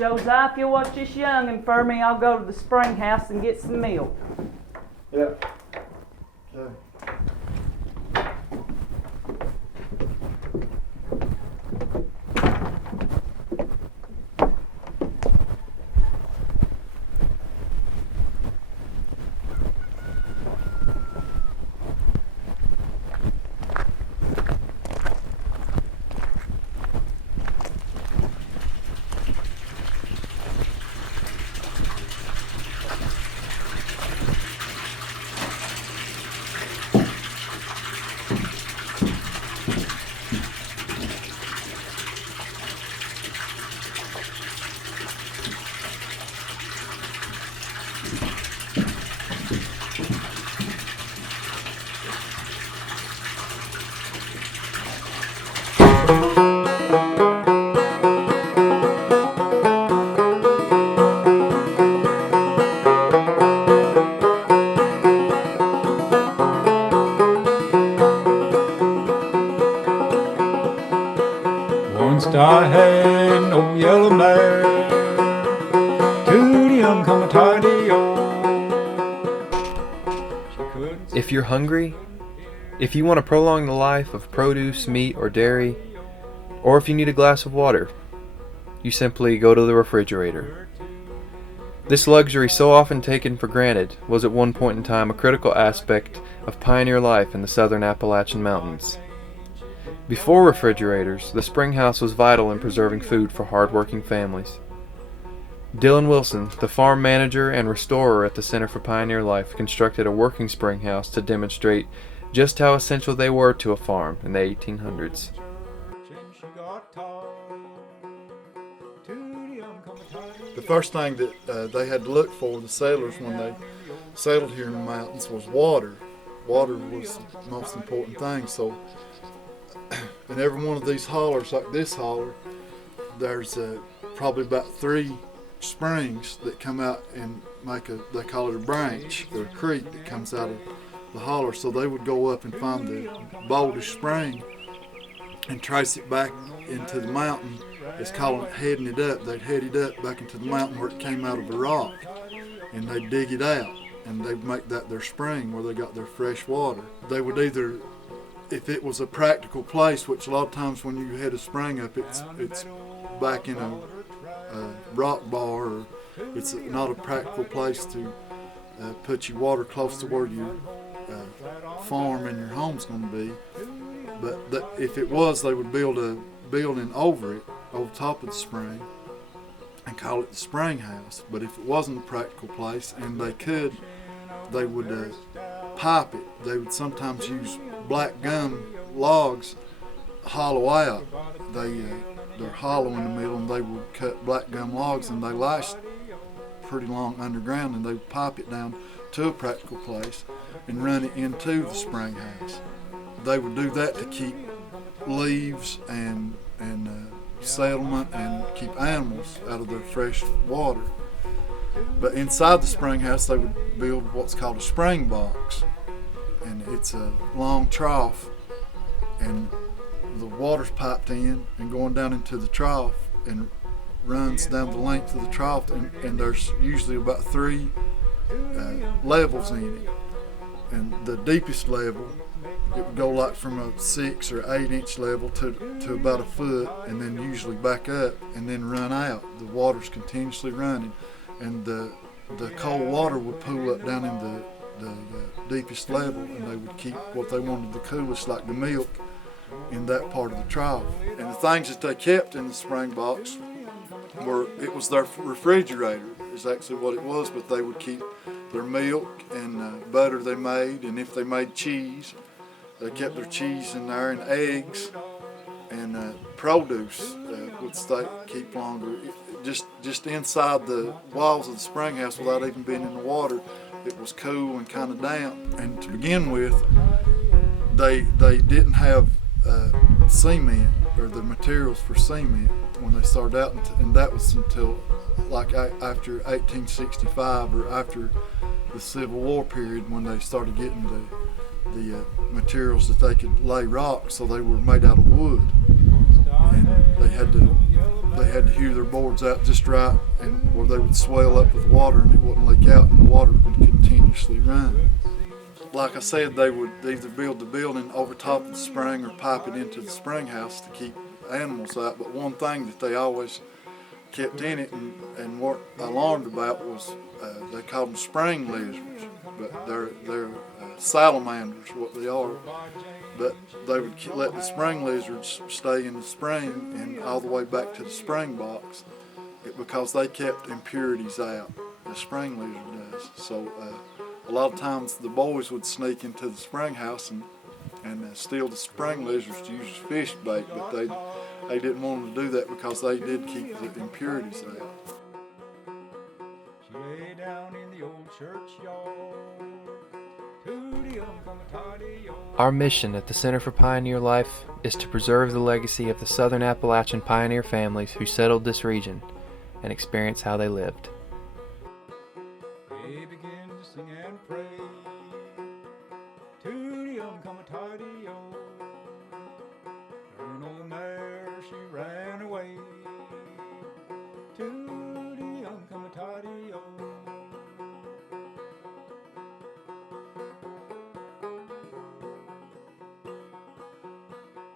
Josiah, if you'll watch this young'un for me, I'll go to the spring house and get some milk. Yeah. Okay. Once I had no yellow mare, to the young come a tidy old. If you're hungry, if you want to prolong the life of produce, meat, or dairy, or if you need a glass of water, you simply go to the refrigerator. This luxury, so often taken for granted, was at one point in time a critical aspect of pioneer life in the southern Appalachian Mountains. Before refrigerators, the spring house was vital in preserving food for hard-working families. Dylan Wilson, the farm manager and restorer at the Center for Pioneer Life, constructed a working spring house to demonstrate just how essential they were to a farm in the 1800s. The first thing that they had to look for, the settlers, when they settled here in the mountains, was water. Water was the most important thing. So in every one of these hollers, like this holler, there's probably about 3 springs that come out and make they call it a branch, or a creek that comes out of the holler. So they would go up and find the boldest spring and trace it back into the mountain. It's called heading it up. They'd head it up back into the mountain where it came out of a rock, and they'd dig it out, and they'd make that their spring where they got their fresh water. They would either, if it was a practical place, which a lot of times when you head a spring up, it's back in a rock bar, or it's not a practical place to put your water close to where your farm and your home's going to be. But if it was, they would build a building over it, over top of the spring, and call it the spring house. But if it wasn't a practical place, and they would pipe it. They would sometimes use black gum logs, hollow out. They're hollow in the middle, and they would cut black gum logs, and they last pretty long underground, and they would pipe it down to a practical place and run it into the spring house. They would do that to keep leaves and settlement and keep animals out of their fresh water. But inside the spring house, they would build what's called a spring box, and it's a long trough, and the water's piped in and going down into the trough and runs down the length of the trough, and there's usually about 3 levels in it. And the deepest level, it would go like from a 6 or 8 inch level to about a foot, and then usually back up and then run out. The water's continuously running, and the cold water would pool up down in the deepest level, and they would keep what they wanted the coolest, like the milk, in that part of the trough. And the things that they kept in the spring box it was their refrigerator, is actually what it was, but they would keep their milk and butter they made, and if they made cheese, they kept their cheese in there, and eggs, and produce would keep longer. Just inside the walls of the spring house, without even being in the water, it was cool and kind of damp. And to begin with, they didn't have cement, or the materials for cement, when they started out, and that was until like after 1865, or after the Civil War period, when they started getting the materials that they could lay rocks. So they were made out of wood, and they had to they had to hew their boards out just right, and where they would swell up with water and it wouldn't leak out, and the water would continuously run. Like I said, they would either build the building over top of the spring or pipe it into the spring house to keep animals out. But one thing that they always kept in it and weren't alarmed about was they called them spring lizards, but they're salamanders, what they are. But they would let the spring lizards stay in the spring and all the way back to the spring box because they kept impurities out. The spring lizard does. So a lot of times the boys would sneak into the spring house and steal the spring lizards to use as fish bait, but they didn't want them to do that because they did keep the impurities out. She lay down in the old churchyard. Tooty-um, come a tidy-o. Our mission at the Center for Pioneer Life is to preserve the legacy of the Southern Appalachian pioneer families who settled this region and experience how they lived. They began to sing and pray. Tooty-um, come a tidy-o.